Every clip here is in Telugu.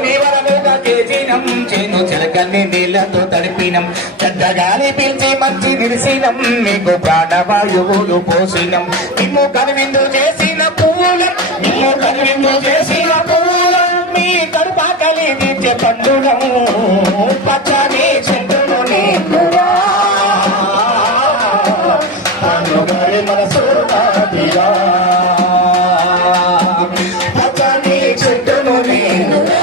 దేవుని వరముగా చేసినం చేను చిలకల్ని నీళ్లతో తడిపినం పెద్దగాలి పిలిచి మంచి నిలిసినం మీకు ప్రాణవాయువులు పోసినం నిమ్ము కనువిందు చేసిన పువ్వులం నిమ్ము కనువిందు చేసిన పువ్వులం మీ కడుపాకలి తీర్చే పండుగం పచ్చని చెట్టును నీకురా పండుగని మనసు నాటిరా పచ్చని చెట్టును నీకురా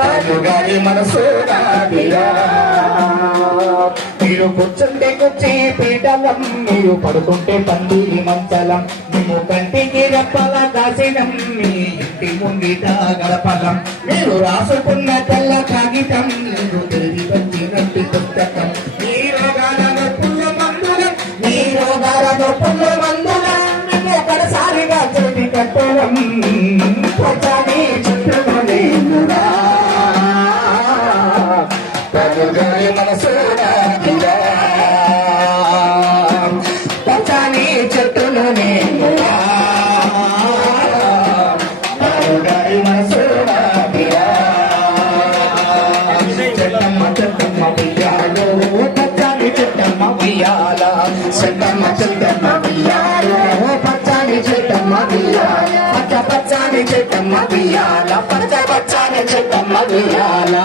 పండుగని మనసు నాటిరా మీరు కూర్చుంటే కుర్చీ పీఠలం మీరు పడుకుంటే పందిరి మంచలం మేము కంటికి రెప్పల కాసినం మీ ఇంటి ముంగిట గడపలం మీరు రాసుకున్న తెల్ల కాగితం మీరు తిరిగి వచ్చినట్టు పుస్తకం మీ రోగాల నొప్పుల మందులం మీ రోగాల నొప్పుల మందులం మేము ఒకసారిగా చెవి కట్టడం పచ్చని చెట్టును నీకురా పండుగని మనసు నాటిరా పచ్చని చెట్టును నీకురా పండుగని మనసు నాటిరా చెట్టమ్మ చెట్టమ్మ ఉయ్యాలో పచ్చని చెట్టమ్మ ఉయ్యాల చెట్టమ్మ చెట్టమ్మ ఉయ్యాలో పచ్చని చెట్టమ్మ ఉయ్యాల పచ్చని చెట్టమ్మ ఉయ్యాల పచ్చని చెట్టమ్మ ఉయ్యాల